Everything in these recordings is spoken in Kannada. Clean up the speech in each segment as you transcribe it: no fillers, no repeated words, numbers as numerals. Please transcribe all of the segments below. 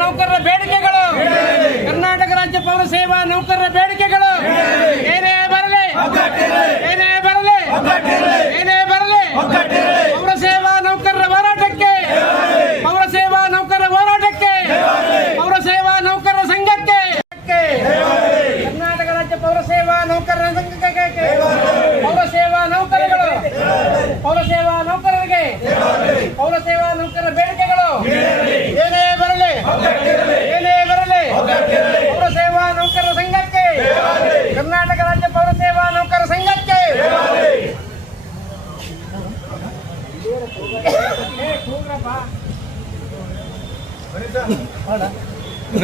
ನೌಕರರ ಬೇಡಿಕೆಗಳು, ಕರ್ನಾಟಕ ರಾಜ್ಯ ಪೌರ ಸೇವಾ ನೌಕರರ ಬೇಡಿಕೆಗಳು ಏನೇ ಬರಲಿ, ಏನೇ ಬರಲಿ, ಏನೇ ಬರಲಿ, ಪೌರ ಸೇವಾ ನೌಕರರ ಹೋರಾಟಕ್ಕೆ, ಪೌರ ಸೇವಾ ನೌಕರರ ಹೋರಾಟಕ್ಕೆ, ಪೌರ ಸೇವಾ ನೌಕರರ ಸಂಘಕ್ಕೆ, ಕರ್ನಾಟಕ ರಾಜ್ಯ ಪೌರ ಸೇವಾ ನೌಕರರ ಸಂಘಕ್ಕೆ, ಪೌರ ಸೇವಾ ನೌಕರಗಳು, ಪೌರ ಸೇವಾ ನೌಕರರಿಗೆ, ಪೌರ ಸೇವಾ ನೌಕರರ ಬೇಡಿಕೆಗಳು ಏನೇ ಬರಲಿ, ಏನೇ ಬರಲಿ, ಪೌರ ಸೇವಾ ನೌಕರರ ಸಂಘಕ್ಕೆ, ಕರ್ನಾಟಕ ರಾಜ್ಯ ಪೌರ ಸೇವಾ ನೌಕರರ ಸಂಘಕ್ಕೆ.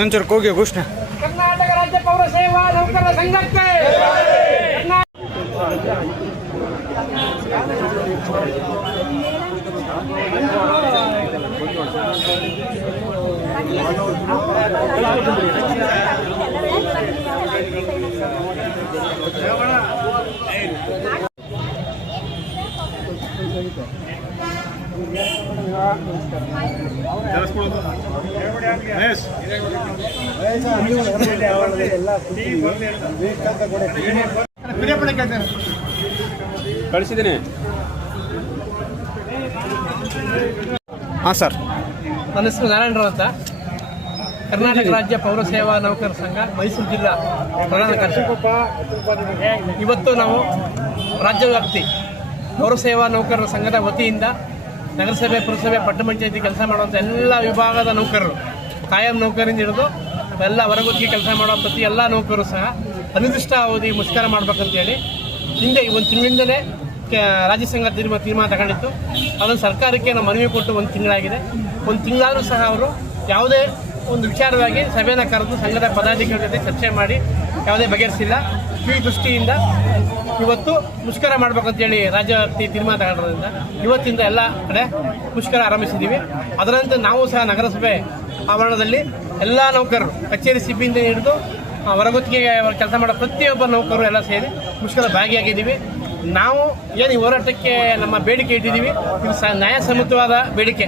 ನಂತರ ಕೂಗಿ ಘೋಷಣೆ. ಕರ್ನಾಟಕ ರಾಜ್ಯ ಪೌರ ಸೇವಾ ನೌಕರರ ಸಂಘಕ್ಕೆ, ಕಳಿಸಿದ್ದೀನಿ. ಹಾಂ ಸರ್, ನನ್ನ ಹೆಸರು ನಾರಾಯಣರಾವ್ ಅಂತ, ಕರ್ನಾಟಕ ರಾಜ್ಯ ಪೌರ ಸೇವಾ ನೌಕರರ ಸಂಘ ಮೈಸೂರು ಜಿಲ್ಲಾ ಪ್ರಧಾನ ಕಾರ್ಯದರ್ಶಿ. ಇವತ್ತು ನಾವು ರಾಜ್ಯವ್ಯಾಪ್ತಿ ಪೌರ ಸೇವಾ ನೌಕರರ ಸಂಘದ ವತಿಯಿಂದ ನಗರಸಭೆ, ಪುರಸಭೆ, ಪಟ್ಟಣ ಪಂಚಾಯತಿ ಕೆಲಸ ಮಾಡುವಂಥ ಎಲ್ಲ ವಿಭಾಗದ ನೌಕರರು, ಕಾಯಂ ನೌಕರಿಂದ ಹಿಡಿದು ಎಲ್ಲ ಹೊರಗುತ್ತಿಗೆ ಕೆಲಸ ಮಾಡೋ ಪ್ರತಿ ಎಲ್ಲ ನೌಕರರು ಸಹ ಅನಿರ್ದಿಷ್ಟ ಅವಧಿ ಮುಷ್ಕರ ಮಾಡಬೇಕಂತೇಳಿ ಹಿಂದೆ ಒಂದು ತಿಂಗಳಿಂದಲೇ ರಾಜ್ಯ ಸಂಘ ತೀರ್ಮಾನ ತಗೊಂಡಿತ್ತು. ಅದನ್ನು ಸರ್ಕಾರಕ್ಕೆ ನಾವು ಮನವಿ ಕೊಟ್ಟು ಒಂದು ತಿಂಗಳಾಗಿದೆ. ಒಂದು ತಿಂಗಳಾದರೂ ಸಹ ಅವರು ಯಾವುದೇ ಒಂದು ವಿಚಾರವಾಗಿ ಸಭೆಯನ್ನು ಕರೆದು ಸಂಘದ ಪದಾಧಿಕಾರಿಗಳ ಜೊತೆ ಚರ್ಚೆ ಮಾಡಿ ಯಾವುದೇ ಬಗೆಹರಿಸಿಲ್ಲ. ಈ ದೃಷ್ಟಿಯಿಂದ ಇವತ್ತು ಮುಷ್ಕರ ಮಾಡಬೇಕಂತೇಳಿ ರಾಜ್ಯ ತೀರ್ಮಾನ ತಗೊಂಡ್ರಿಂದ ಇವತ್ತಿಂದ ಎಲ್ಲ ಕಡೆ ಮುಷ್ಕರ ಆರಂಭಿಸಿದ್ದೀವಿ. ಅದರಂತೆ ನಾವು ಸಹ ನಗರಸಭೆ ಆವರಣದಲ್ಲಿ ಎಲ್ಲ ನೌಕರರು, ಕಚೇರಿ ಸಿಬ್ಬಂದಿ ಹಿಡಿದು ಹೊರಗುತ್ತಿಗೆ ಕೆಲಸ ಮಾಡೋ ಪ್ರತಿಯೊಬ್ಬ ನೌಕರರು ಎಲ್ಲ ಸೇರಿ ಮುಷ್ಕರ ಭಾಗಿಯಾಗಿದ್ದೀವಿ. ನಾವು ಏನು ಈ ಹೋರಾಟಕ್ಕೆ ನಮ್ಮ ಬೇಡಿಕೆ ಇಟ್ಟಿದ್ದೀವಿ, ಇದು ನ್ಯಾಯಸಮ್ಮತವಾದ ಬೇಡಿಕೆ.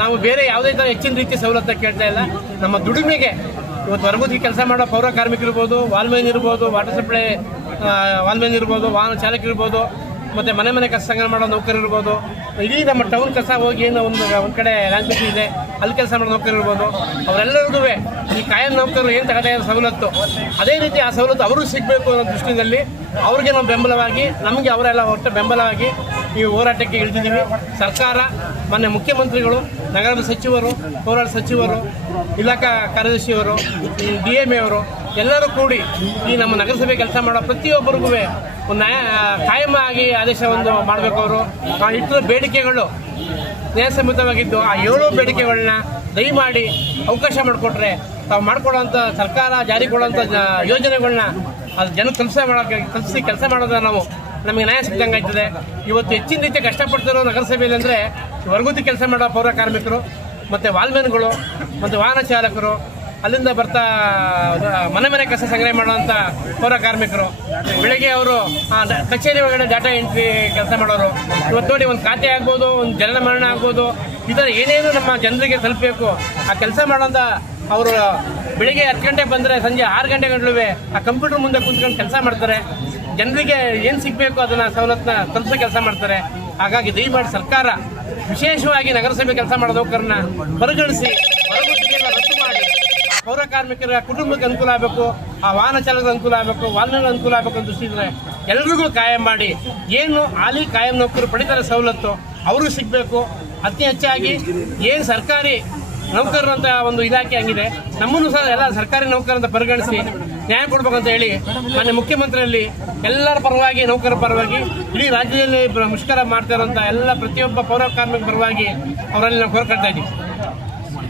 ನಾವು ಬೇರೆ ಯಾವುದೇ ಥರ ಹೆಚ್ಚಿನ ರೀತಿಯ ಸವಲತ್ತು ಕೇಳ್ತಾ ಇಲ್ಲ. ನಮ್ಮ ದುಡಿಮೆಗೆ ಇವತ್ತು ಹೊರಗುತ್ತಿಗೆ ಕೆಲಸ ಮಾಡೋ ಪೌರ ಕಾರ್ಮಿಕರಿರ್ಬೋದು, ವಾಲ್ಮೈನ್ ಇರ್ಬೋದು, ವಾಟರ್ ಸಪ್ಲೈ ವಾಲ್ಮೈನ್ ಇರ್ಬೋದು, ವಾಹನ ಚಾಲಕರಿರ್ಬೋದು, ಮತ್ತು ಮನೆ ಕಸ ಸಂಗ್ರಹ ಮಾಡೋ ನೌಕರರು ಇರ್ಬೋದು, ಇಡೀ ನಮ್ಮ ಟೌನ್ ಕಸ ಹೋಗಿ ಏನೋ ಒಂದು ಕಡೆ ಲ್ಯಾಂಡ್ ಇದೆ ಅಲ್ಲಿ ಕೆಲಸ ಮಾಡೋ ನೌಕರರು ಇರ್ಬೋದು, ಅವರೆಲ್ಲರಿಗೂ ಈ ಕಾಯಂ ನೌಕರರು ಏನು ತಗೊಳ್ತಾ ಇರೋ ಸವಲತ್ತು, ಅದೇ ರೀತಿ ಆ ಸವಲತ್ತು ಅವ್ರಿಗೂ ಸಿಗಬೇಕು ಅನ್ನೋ ದೃಷ್ಟಿಯಲ್ಲಿ ಅವ್ರಿಗೆ ನಾವು ಬೆಂಬಲವಾಗಿ, ನಮಗೆ ಅವರೆಲ್ಲ ಒಟ್ಟು ಬೆಂಬಲವಾಗಿ ಈ ಹೋರಾಟಕ್ಕೆ ಇಳಿದಿದ್ದೀವಿ. ಸರ್ಕಾರ, ಮೊನ್ನೆ ಮುಖ್ಯಮಂತ್ರಿಗಳು, ನಗರದ ಸಚಿವರು, ಹೋರಾಟ ಸಚಿವರು, ಇಲಾಖಾ ಕಾರ್ಯದರ್ಶಿಯವರು, ಈ DMA ಅವರು ಎಲ್ಲರೂ ಕೂಡಿ ಈ ನಮ್ಮ ನಗರಸಭೆ ಕೆಲಸ ಮಾಡೋ ಪ್ರತಿಯೊಬ್ಬರಿಗೂ ಒಂದು ಕಾಯಂ ಆಗಿ ಆದೇಶ ಒಂದು ಮಾಡಬೇಕು. ಅವರು ನಾವು ಇಟ್ಟಿರೋ ಬೇಡಿಕೆಗಳು ನ್ಯಾಯಸಮ್ಮತವಾಗಿದ್ದು ಆ 7 ಬೇಡಿಕೆಗಳನ್ನ ದಯಮಾಡಿ ಅವಕಾಶ ಮಾಡಿಕೊಟ್ರೆ ತಾವು ಮಾಡಿಕೊಡೋಂಥ ಸರ್ಕಾರ ಜಾರಿಗೊಳ್ಳೋಂಥ ಯೋಜನೆಗಳನ್ನ ಅದು ಜನ ತಲುಪಿಸಿ ಕೆಲಸ ಮಾಡೋದನ್ನ ನಮಗೆ ನ್ಯಾಯ ಸಿಗ್ದಂಗೆ ಆಗ್ತದೆ. ಇವತ್ತು ಹೆಚ್ಚಿನ ರೀತಿ ಕಷ್ಟಪಡ್ತಿರೋ ನಗರಸಭೆಯಲ್ಲಿ ಅಂದರೆ ಹೊರಗುತ್ತಿ ಕೆಲಸ ಮಾಡೋ ಪೌರ ಕಾರ್ಮಿಕರು, ಮತ್ತು ವಾಲ್ಮೆನ್ಗಳು, ಮತ್ತು ವಾಹನ ಚಾಲಕರು, ಅಲ್ಲಿಂದ ಬರ್ತಾ ಮನೆ ಕಸ ಸಂಗ್ರಹ ಮಾಡುವಂಥ ಪೌರ ಕಾರ್ಮಿಕರು, ಬೆಳಗ್ಗೆ ಅವರು ಕಚೇರಿ ಒಳಗಡೆ ಡಾಟಾ ಎಂಟ್ರಿ ಕೆಲಸ ಮಾಡೋರು, ಇವತ್ತು ನೋಡಿ ಒಂದು ಖಾತೆ ಆಗ್ಬೋದು, ಒಂದು ಜನನ ಮರಣ ಆಗ್ಬೋದು, ಈ ಥರ ಏನೇನು ನಮ್ಮ ಜನರಿಗೆ ತಲುಪಬೇಕು ಆ ಕೆಲಸ ಮಾಡೋಂಥ ಅವರು ಬೆಳಿಗ್ಗೆ 10 ಗಂಟೆಗೆ ಬಂದರೆ ಸಂಜೆ 6 ಗಂಟೆ ಗಂಟಲು ಆ ಕಂಪ್ಯೂಟರ್ ಮುಂದೆ ಕುಂತ್ಕೊಂಡು ಕೆಲಸ ಮಾಡ್ತಾರೆ. ಜನರಿಗೆ ಏನು ಸಿಗಬೇಕು ಅದನ್ನು ಸವಲತ್ತನ್ನ ತಲುಪಿಸೋ ಕೆಲಸ ಮಾಡ್ತಾರೆ. ಹಾಗಾಗಿ ದಯಮಾಡಿ ಸರ್ಕಾರ ವಿಶೇಷವಾಗಿ ನಗರಸಭೆ ಕೆಲಸ ಮಾಡೋ ನೌಕರನ್ನ ಪರಿಗಣಿಸಿ ಹೊರಗುತ್ತಿಗೆಯನ್ನು ರದ್ದು ಮಾಡಿ ಪೌರ ಕಾರ್ಮಿಕರ ಕುಟುಂಬಕ್ಕೆ ಅನುಕೂಲ ಆಗಬೇಕು, ಆ ವಾಹನ ಚಾಲಕರ ಅನುಕೂಲ ಆಗಬೇಕು, ವಾಹನಗಳ ಅನುಕೂಲ ಆಗಬೇಕು ಅಂತ ದೃಷ್ಟಿದ್ರೆ ಎಲ್ರಿಗೂ ಕಾಯಂ ಮಾಡಿ ಏನು ಹಾಲಿ ಕಾಯಂ ನೌಕರು ಪಡಿತಾರೆ ಸವಲತ್ತು ಅವ್ರಿಗೂ ಸಿಗಬೇಕು. ಅತಿ ಹೆಚ್ಚಾಗಿ ಏನು ಸರ್ಕಾರಿ ನೌಕರರಂತ ಒಂದು ಇಲಾಖೆ ಹಂಗಿದೆ, ನಮ್ಮನ್ನು ಸಹ ಎಲ್ಲ ಸರ್ಕಾರಿ ನೌಕರಂತ ಪರಿಗಣಿಸಿ ನ್ಯಾಯ ಕೊಡ್ಬೇಕಂತ ಹೇಳಿ ಮಾನ್ಯ ಮುಖ್ಯಮಂತ್ರಿಯಲ್ಲಿ ಎಲ್ಲರ ಪರವಾಗಿ, ನೌಕರರ ಪರವಾಗಿ, ಇಡೀ ರಾಜ್ಯದಲ್ಲಿ ಮುಷ್ಕರ ಮಾಡ್ತಾ ಇರೋಂಥ ಎಲ್ಲ ಪ್ರತಿಯೊಬ್ಬ ಪೌರ ಕಾರ್ಮಿಕರ ಪರವಾಗಿ ಅವರಲ್ಲಿ ನಾವು ಕೋರ್ಕೊಳ್ತಾ ಇದ್ದೀವಿ.